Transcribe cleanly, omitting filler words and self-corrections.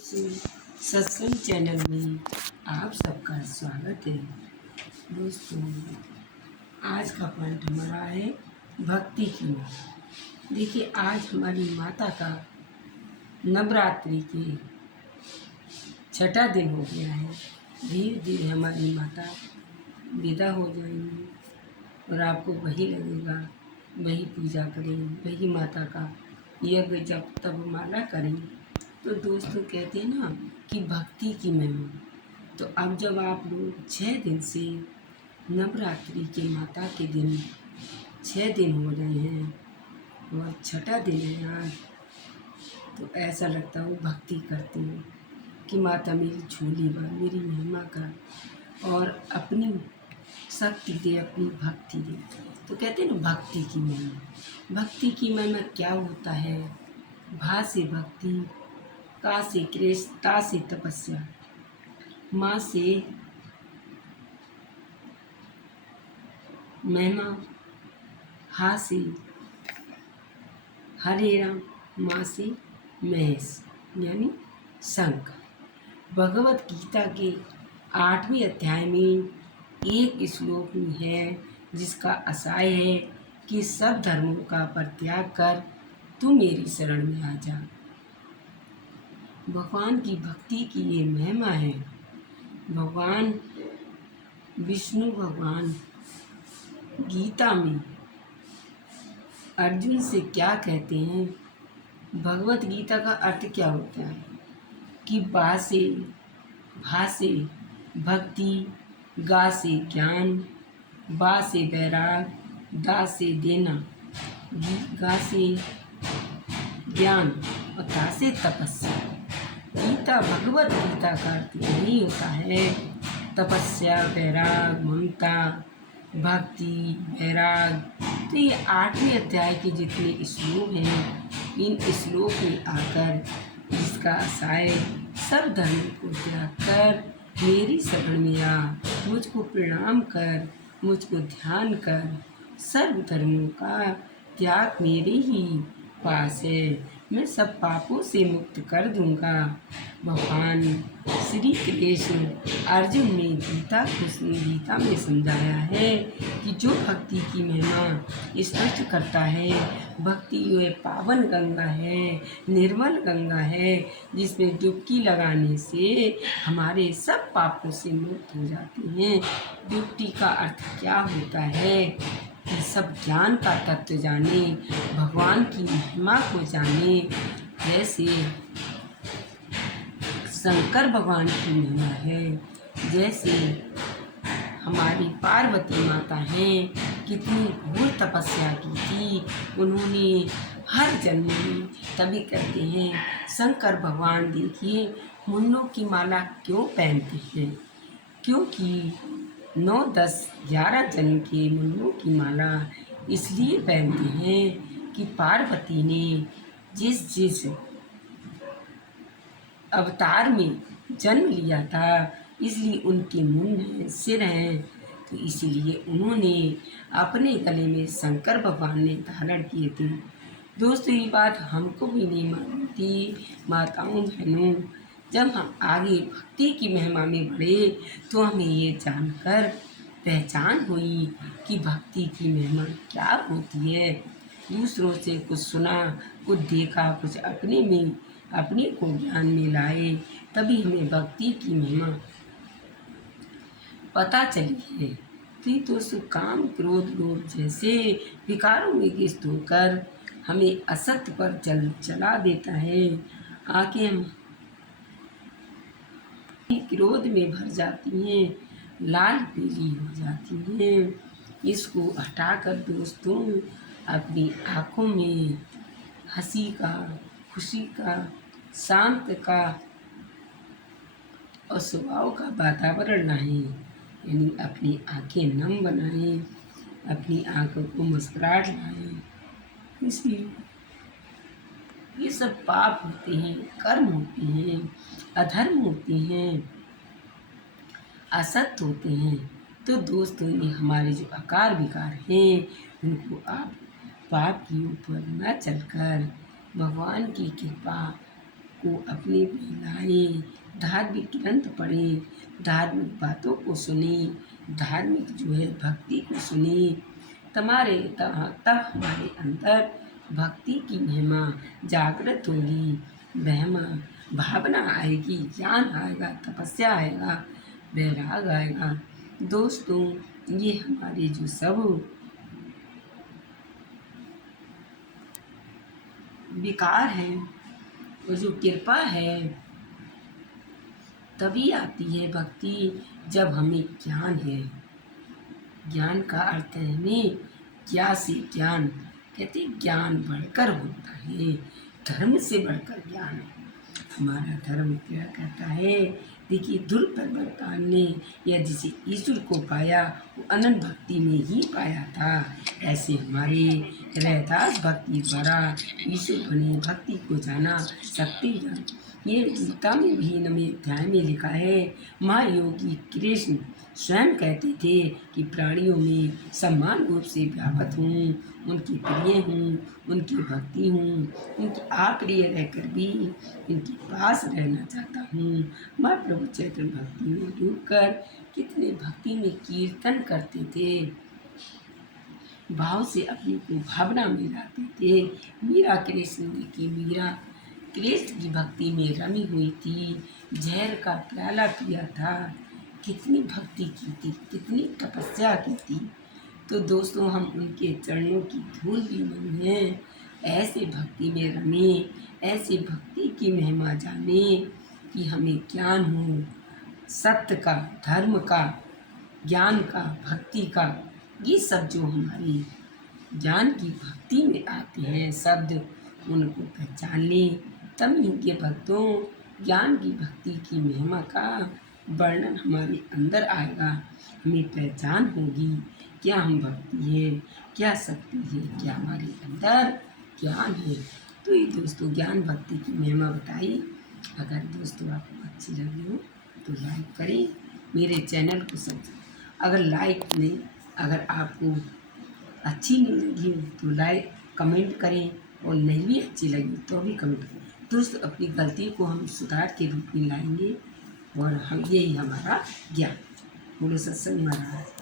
सत्संग चैनल में आप सबका स्वागत है। दोस्तों, आज का पॉइंट हमारा है भक्ति की माँ। देखिए, आज हमारी माता का नवरात्रि के छठा दिन हो गया है। धीरे धीरे हमारी माता विदा हो जाएंगी और आपको वही लगेगा, वही पूजा करें, वही माता का यज्ञ जब तब माला करें। तो दोस्तों, कहते हैं ना कि भक्ति की महिमा। तो अब जब आप लोग 6 दिन से नवरात्रि के माता के दिन 6 दिन हो रहे हैं और छठा दिन है आज, तो ऐसा लगता हो भक्ति करती हूँ कि माता मेरी झोली भर, मेरी महिमा कर और अपनी शक्ति दे, अपनी भक्ति दे। तो कहते हैं ना भक्ति की महिमा। भक्ति की महिमा क्या होता है? भा से भक्ति, का से क्रेश, ता से तपस्या, माँ से महिमा, हा से हरे राम, माँ से महेश यानी शंकर। भगवत गीता के 8वें अध्याय में एक श्लोक में है जिसका आशय है कि सब धर्मों का परित्याग कर तू मेरी शरण में आ जा। भगवान की भक्ति की ये महिमा है। भगवान विष्णु भगवान गीता में अर्जुन से क्या कहते हैं? भगवत गीता का अर्थ क्या होता है कि बा से भा से भक्ति, गा से ज्ञान, बा से वैराग, दा से देना, गा से ज्ञान और ता से तपस्या। गीता भगवत गीता का अर्थ यही होता है तपस्या, वैराग, ममता, भक्ति, वैराग। तो ये 8वें अध्याय के जितने श्लोक हैं, इन श्लोक में आकर इसका आशय सब धर्म को त्याग कर मेरी शरण में आ, मुझको प्रणाम कर, मुझको ध्यान कर। सर्व धर्मों का त्याग मेरे ही पास है, मैं सब पापों से मुक्त कर दूंगा। भगवान श्री कृष्ण अर्जुन ने गीता में समझाया है कि जो भक्ति की महिमा स्पष्ट करता है, भक्ति ये पावन गंगा है, निर्मल गंगा है, जिसमें डुबकी लगाने से हमारे सब पापों से मुक्त हो जाते हैं। डुबकी का अर्थ क्या होता है कि सब ज्ञान का तत्व जाने, भगवान की महिमा को जाने। जैसे शंकर भगवान की महिमा है, जैसे हमारी पार्वती माता हैं, कितनी घोर तपस्या की थी उन्होंने हर जन्म में। तभी कहते हैं शंकर भगवान देखिए मुन्नों की माला क्यों पहनते हैं? क्योंकि 9, 10, 11 जन्म के मुन्नों की माला इसलिए पहनते हैं कि पार्वती ने जिस जिस अवतार में जन्म लिया था, इसलिए उनके मुंड हैं, सिर हैं, तो इसीलिए उन्होंने अपने गले में शंकर भगवान ने धारण किए थे। दोस्तों, ये बात हमको भी नहीं मालूम थी। माताओं बहनों, जब हम आगे भक्ति की महिमा में बढ़े तो हमें ये जानकर पहचान हुई कि भक्ति की महिमा क्या होती है। दूसरों से कुछ सुना, कुछ देखा, कुछ अपने को ज्ञान में लाए, तभी हमें भक्ति की महिमा पता चली है। तो काम, क्रोध, लोभ जैसे विकारों में ग्रस्त होकर हमें असत्य पर चला देता है। आंखें हम क्रोध में भर जाती हैं, लाल पीली हो जाती हैं। इसको हटाकर दोस्तों अपनी आँखों में हंसी का, खुशी का, शांत का और स्वभाव का वातावरण लाएं, यानी अपनी आंखें नम बनाएं, अपनी आंखों को मुस्कुराहट लाएं। इसलिए ये सब पाप होते हैं, कर्म होते हैं, अधर्म होते हैं, असत्य होते हैं। तो दोस्तों, ये हमारे जो आकार विकार हैं, उनको आप पाप की ऊपर न चलकर भगवान की कृपा को अपने में लाएं, धार्मिक ग्रंथ पढ़ें, धार्मिक बातों को सुनें, धार्मिक जो है भक्ति को सुनें। तब हमारे अंदर भक्ति की महिमा जागृत होगी, महिमा भावना आएगी, ज्ञान आएगा, तपस्या आएगा, वैराग आएगा। दोस्तों, ये हमारे जो सब विकार हैं, वो जो कृपा है, तभी आती है भक्ति जब हमें ज्ञान है। ज्ञान का अर्थ है हमें क्या से ज्ञान, कहते ज्ञान बढ़कर होता है, धर्म से बढ़कर ज्ञान है। हमारा धर्म क्या कहता है? देखिए, दुर्पर्वत ने या जिसे ईश्वर को पाया वो अनंत भक्ति में ही पाया था। ऐसे हमारे रहदास भक्ति द्वारा ईश्वर बने, भक्ति को जाना, शक्ति जान। ये गीता में भी 9वें अध्याय में लिखा है। महायोगी कृष्ण स्वयं कहते थे कि प्राणियों में समान रूप से व्यापक हूँ, उनकी प्रिय हूँ, उनकी भक्ति हूँ, उनकी अप्रिय रहकर भी इनके पास रहना चाहता हूँ। मैं प्रभु चैतन्य भक्ति में डूबकर कितने भक्ति में कीर्तन करते थे, भाव से अपने को भावना में लाते थे। मीरा कृष्ण की मीरा कृष्ण की भक्ति में रमी हुई थी, जहर का प्याला पिया था, कितनी भक्ति की थी, कितनी तपस्या की थी। तो दोस्तों, हम उनके चरणों की धूल भी नहीं हैं। ऐसे भक्ति में रमे, ऐसे भक्ति की महिमा जाने कि हमें ज्ञान हो, सत्य का, धर्म का, ज्ञान का, भक्ति का। ये सब जो हमारी ज्ञान की भक्ति में आते हैं शब्द, उनको पहचान लें, तब इनके भक्तों ज्ञान की भक्ति की महिमा का वर्णन हमारे अंदर आएगा। हमें पहचान होगी क्या हम भक्ति है, क्या शक्ति है, क्या हमारे अंदर ज्ञान है। तो ये दोस्तों ज्ञान भक्ति की महिमा बताई। अगर दोस्तों आपको अच्छी लगी हो तो लाइक करें, मेरे चैनल को अगर लाइक नहीं, अगर आपको अच्छी नहीं लगी हो तो लाइक कमेंट करें, और नहीं भी अच्छी लगी तो भी कमेंट करें। दोस्तों, अपनी गलती को हम सुधार के रूप में लाएंगे, और हम यही हमारा ज्ञान। बोलो सत्संग महाराज।